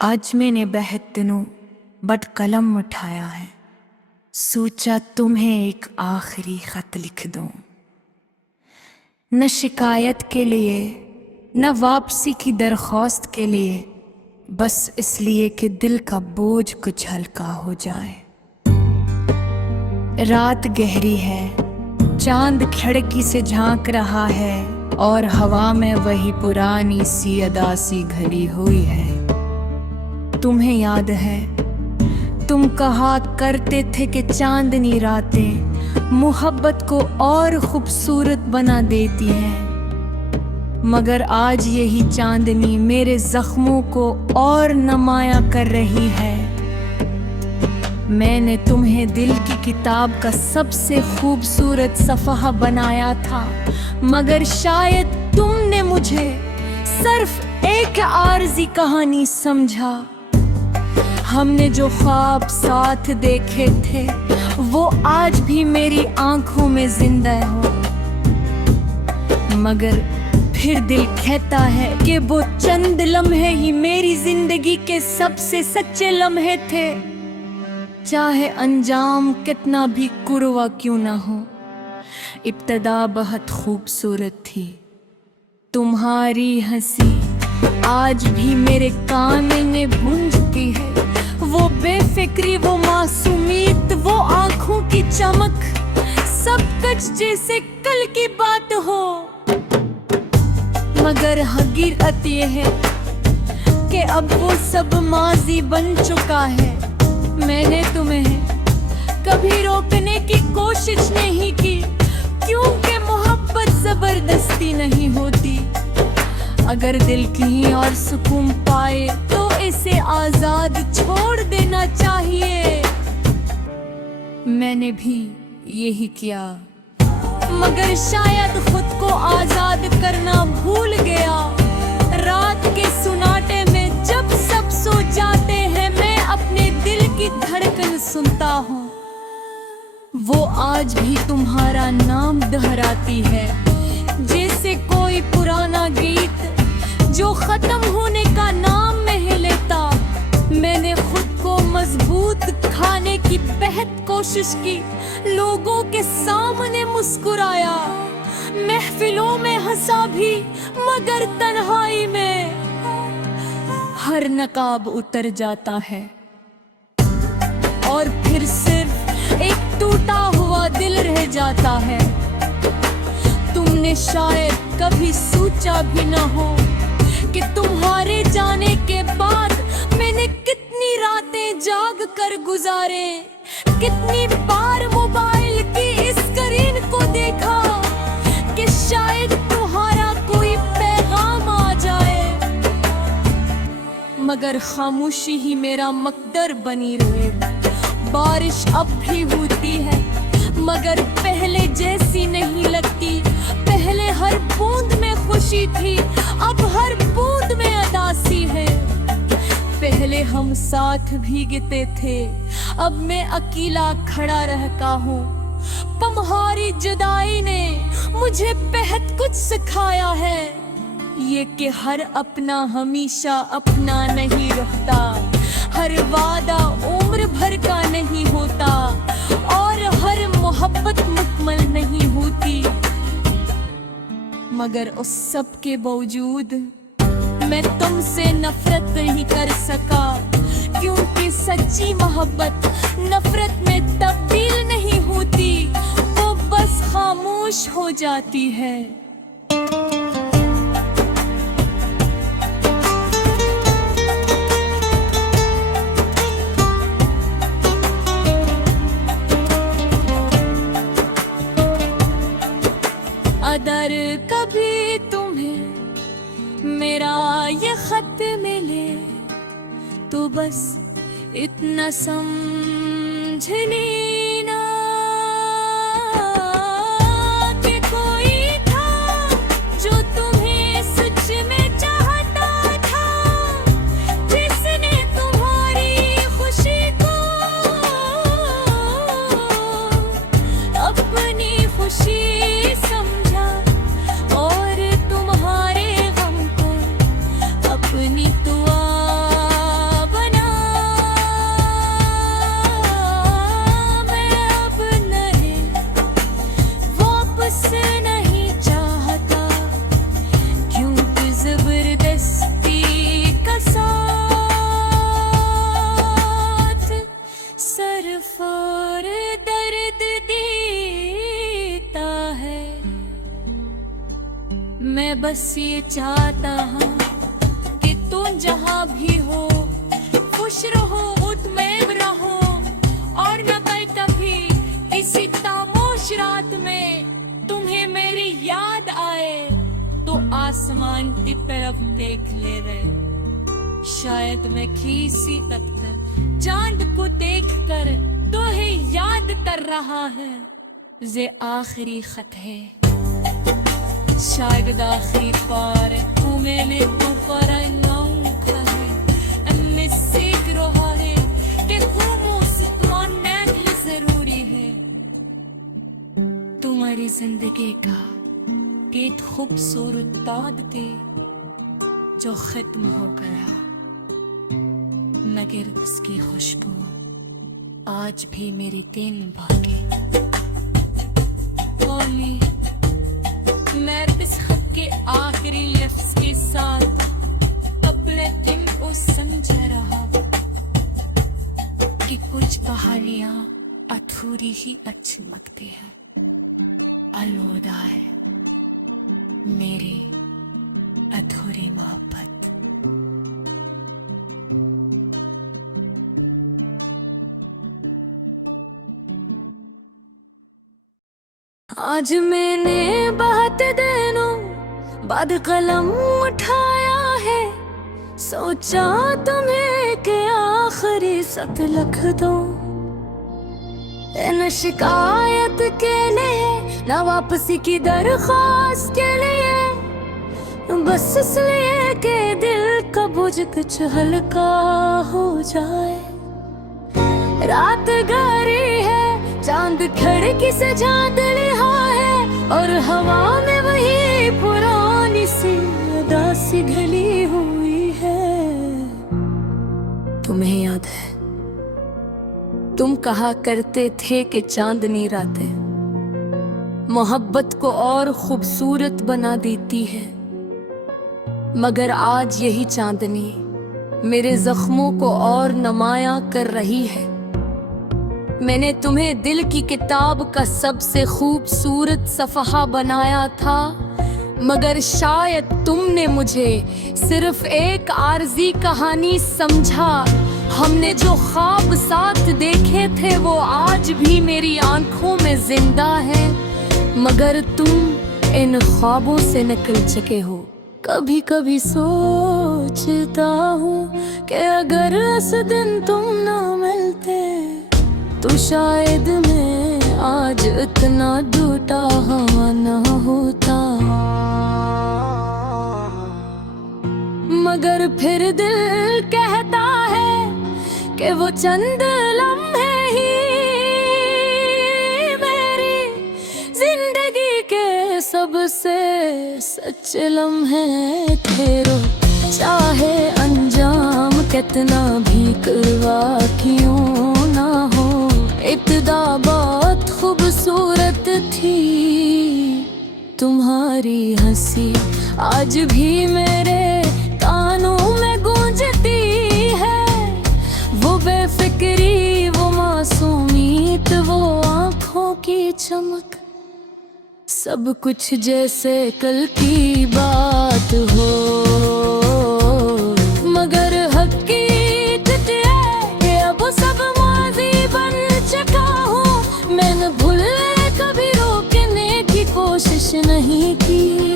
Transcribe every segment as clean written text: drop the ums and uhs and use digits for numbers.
आज मैंने बेहद दिनों बट कलम उठाया है, सोचा तुम्हें एक आखिरी खत लिख दूं। न शिकायत के लिए न वापसी की दरख्वास्त के लिए, बस इसलिए कि दिल का बोझ कुछ हल्का हो जाए। रात गहरी है, चांद खिड़की से झांक रहा है और हवा में वही पुरानी सी अदा सी घड़ी हुई है। तुम्हें याद है, तुम कहा करते थे कि चांदनी रातें मोहब्बत को और खूबसूरत बना देती हैं, मगर आज यही चांदनी मेरे जख्मों को और नुमाया कर रही है। मैंने तुम्हें दिल की किताब का सबसे खूबसूरत सफ़हा बनाया था, मगर शायद तुमने मुझे सिर्फ एक आर्जी कहानी समझा। हमने जो ख्वाब साथ देखे थे वो आज भी मेरी आंखों में जिंदा हो, मगर फिर दिल कहता है कि वो चंद लम्हे ही मेरी जिंदगी के सबसे सच्चे लम्हे थे। चाहे अंजाम कितना भी कुरवा क्यों ना हो, इब्तदा बहुत खूबसूरत थी। तुम्हारी हंसी आज भी मेरे कान में गूंजती है, वो बेफिक्री, वो मासूमियत, वो आंखों की चमक, सब कुछ जैसे कल की बात हो। मगर हकीकत ये है कि अब वो सब माजी बन चुका है। मैंने तुम्हें कभी रोकने की कोशिश नहीं की, क्योंकि मोहब्बत जबरदस्ती नहीं होती। अगर दिल कहीं और सुकून पाए तो इसे आजाद छोड़ देना चाहिए। मैंने भी यही किया, मगर शायद खुद को आजाद करना भूल गया। रात के सुनाटे में जब सब सो जाते हैं, मैं अपने दिल की धड़कन सुनता हूँ। वो आज भी तुम्हारा नाम दोहराती है, जैसे कोई पुराना गीत जो खत्म होने का नाम नहीं लेता। मैंने खुद को मजबूत खाने की बेहद कोशिश की, लोगों के सामने मुस्कुराया, महफिलों में हंसा भी, मगर तन्हाई में हर नकाब उतर जाता है और फिर सिर्फ एक टूटा हुआ दिल रह जाता है। तुमने शायद कभी सोचा भी ना हो कि तुम्हारे जाने के बाद मैंने कितनी रातें जाग कर गुजारे, कितनी बार मोबाइल की स्क्रीन को देखा कि शायद तुम्हारा कोई पैगाम आ जाए, मगर खामोशी ही मेरा मकदर बनी रहे। बारिश अब भी होती है, मगर पहले जैसी नहीं लगती। पहले हर बूंद में खुशी थी, अब हर बूंद में उदासी है। पहले हम साथ भीगते थे, अब मैं अकेला खड़ा रहता हूँ। तुम्हारी जुदाई ने मुझे बेहद कुछ सिखाया है, ये कि हर अपना हमेशा अपना नहीं रहता, हर वादा उम्र भर का नहीं होता और हर मोहब्बत मुकम्मल नहीं होती। मगर उस सब के बावजूद मैं तुमसे नफरत नहीं कर सका, क्योंकि सच्ची मोहब्बत नफरत में तब्दील नहीं होती, वो बस खामोश हो जाती है। अगर कभी तुम्हें मेरा ये खत मिले तो बस इतना समझ लेना कि कोई था जो तुम्हें सच में चाहता था, जिसने तुम्हारी खुशी को अपनी खुशी अपनी दुआ मैं बस ये चाहता हूँ कि तुम जहाँ भी हो खुश रहो, मुतमईन रहो, और न मैं कभी किसी खामोश रात में तुम्हें मेरी याद आए तो आसमान की तरफ देख ले रहे। शायद मैं किसी तक चांद को देखकर तुम्हें याद कर रहा है। ये आखिरी खत है, शायद आखिरी बार मैंने तो पर सीख रहा है कि जरूरी है। तुम्हारी जिंदगी का एक खूबसूरत दाद थे जो खत्म हो गया, मगर उसकी खुशबू आज भी मेरे दिल में भागे। मैं इस खत के आखिरी लफ्ज के साथ अपने दिल को समझा रहा कि कुछ कहानियां अधूरी ही अच्छी लगती है। अलविदा है मेरी अधूरी मोहब्बत। आज मैंने बहुत दिनों बाद कलम उठाया है, सोचा तुम्हें के आखिरी सत लिख दूं। न शिकायत के लिए न वापसी की दरख्वास्त के लिए, बस इसलिए के दिल का बोझ कुछ हल्का हो जाए। रात गहरी है, चांद खिड़की से झांक रहा है, और हवा में वही पुरानी सी उदासी घली हुई है। तुम्हें याद है तुम कहा करते थे कि चांदनी रातें मोहब्बत को और खूबसूरत बना देती है, मगर आज यही चांदनी मेरे जख्मों को और नुमायां कर रही है। मैंने तुम्हें दिल की किताब का सबसे खूबसूरत सफ़हा बनाया था, मगर शायद तुमने मुझे सिर्फ एक आर्जी कहानी समझा। हमने जो ख्वाब साथ देखे थे वो आज भी मेरी आंखों में जिंदा है, मगर तुम इन ख्वाबों से निकल चुके हो। कभी कभी सोचता हूँ कि अगर इस दिन तुम ना मिलते तो शायद मैं आज इतना टूटा हुआ न होता। मगर फिर दिल कहता है कि वो चंद लम्हे ही मेरी जिंदगी के सबसे सच्चे लम्हे थे। चाहे अंजाम कितना भी करवा क्यों ना हो, इब्तिदा बहुत खूबसूरत थी। तुम्हारी हंसी आज भी मेरे कानों में गूंजती है। वो बेफिक्री, वो मासूमियत, वो आँखों की चमक, सब कुछ जैसे कल की बात हो। मगर हकीकत है कि अब सब माजी बन चुका हूँ। मैंने भूलने कभी रोकने की कोशिश नहीं की,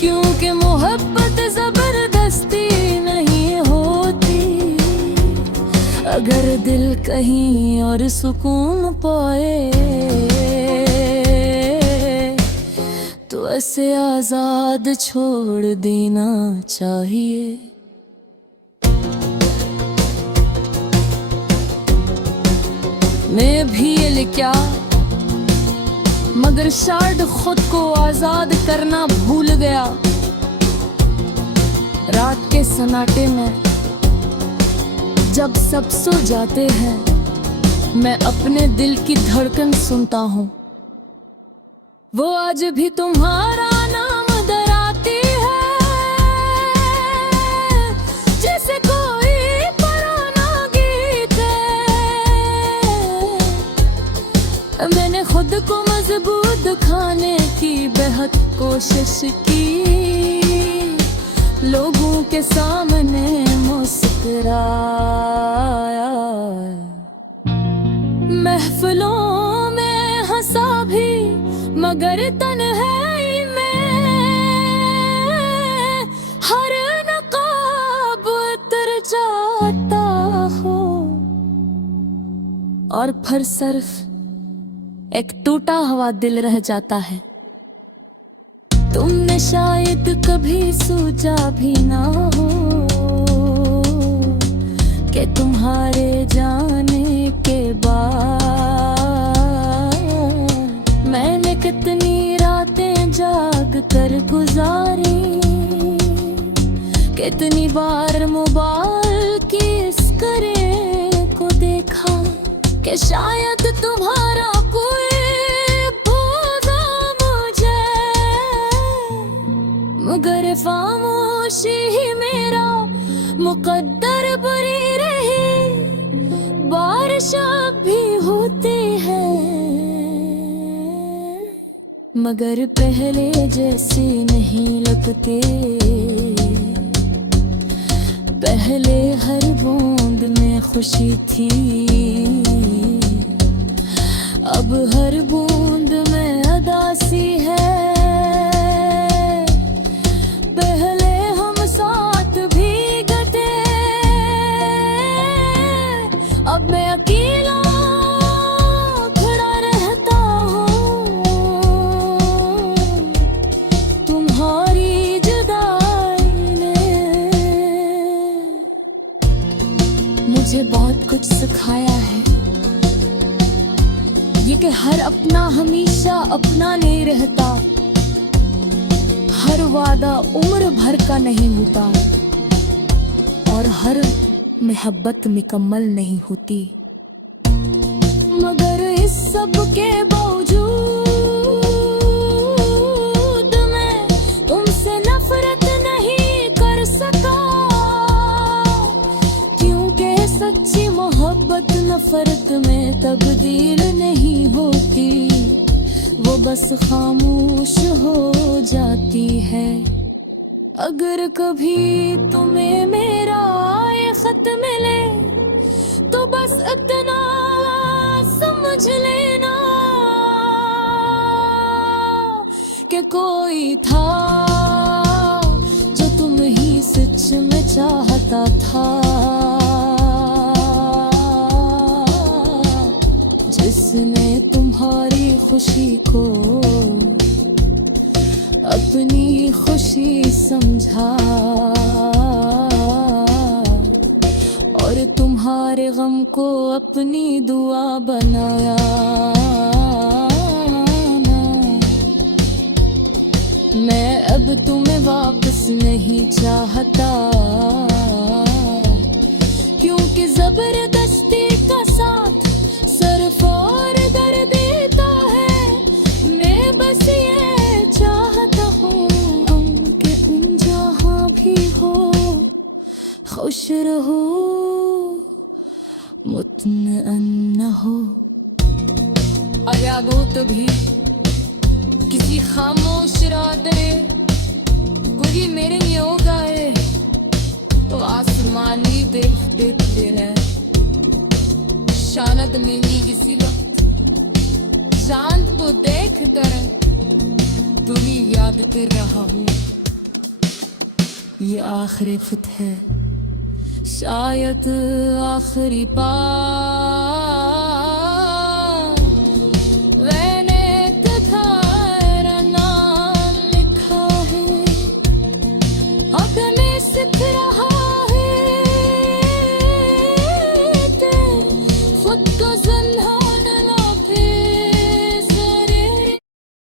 क्योंकि मोहब्बत जबरदस्ती नहीं होती। अगर दिल कहीं और सुकून पाए तो ऐसे आजाद छोड़ देना चाहिए। मैं भी ये लिखा, मगर शायद खुद को आजाद करना भूल गया। रात के सन्नाटे में जब सब सो जाते हैं, मैं अपने दिल की धड़कन सुनता हूँ। वो आज भी तुम्हारा नाम डराती है, जैसे कोई पुराना गीत है। मैंने खुद को मजबूत दिखाने की बेहद को कोशिश की, लोगों के सामने मुस्कुराया, महफिलों में हंसा भी मगर तन्हाई में हर नकाब उतर जाता हो, और फिर सिर्फ एक टूटा हुआ दिल रह जाता है। तुमने शायद कभी सोचा भी ना हो कि तुम्हारे जाने के बाद मैंने कितनी रातें जाग कर गुजारी, कितनी बार मोबाइल की स्क्रीन को देखा कि शायद तुम्हारा कोई भूला मुझे, मगर खामोशी ही मेरा मुकद्दर बुरी रही। बारिश भी होती है मगर पहले जैसी नहीं लगती, पहले हर बूंद में खुशी थी, अब हर बूंद में अदासी है। पहले हम साथ भीगे थे, अब मैं अकेला खड़ा रहता हूँ। तुम्हारी जुदाई ने मुझे बहुत कुछ सिखाया है, ये कि हर अपना हमेशा अपना नहीं रहता, हर वादा उम्र भर का नहीं होता, और हर मोहब्बत मुकम्मल नहीं होती। मगर इस सब के बावजूद मैं तुमसे नफरत नहीं कर सका, क्योंकि सच्ची मोहब्बत नफरत में तब्दील नहीं होती, वो बस खामोश हो जाती है। अगर कभी तुम्हें मेरा ये खत मिले तो बस इतना समझ लेना कि कोई था जो तुम ही सच में चाहता था, जिसने तुम्हारी खुशी को अपनी खुशी समझा और तुम्हारे गम को अपनी दुआ बनाया। मैं अब तुम्हें वापस नहीं चाहता, क्योंकि जबरदस्ती का साथ सिर्फ और दर्द देता है। मैं बस ये चाहता हूँ कि तुम जहाँ भी हो खुश रहो, मुतमअन्न हो। अगर भी किसी खामोश रात में कोई मेरे लिए हो गए तो आसमानी दिल है, शानद मेरी किसी वक्त चांद को देख कर तुम्हें याद कर रहा हूँ। ये आखिरी फुत है, शायद आखिरी बार।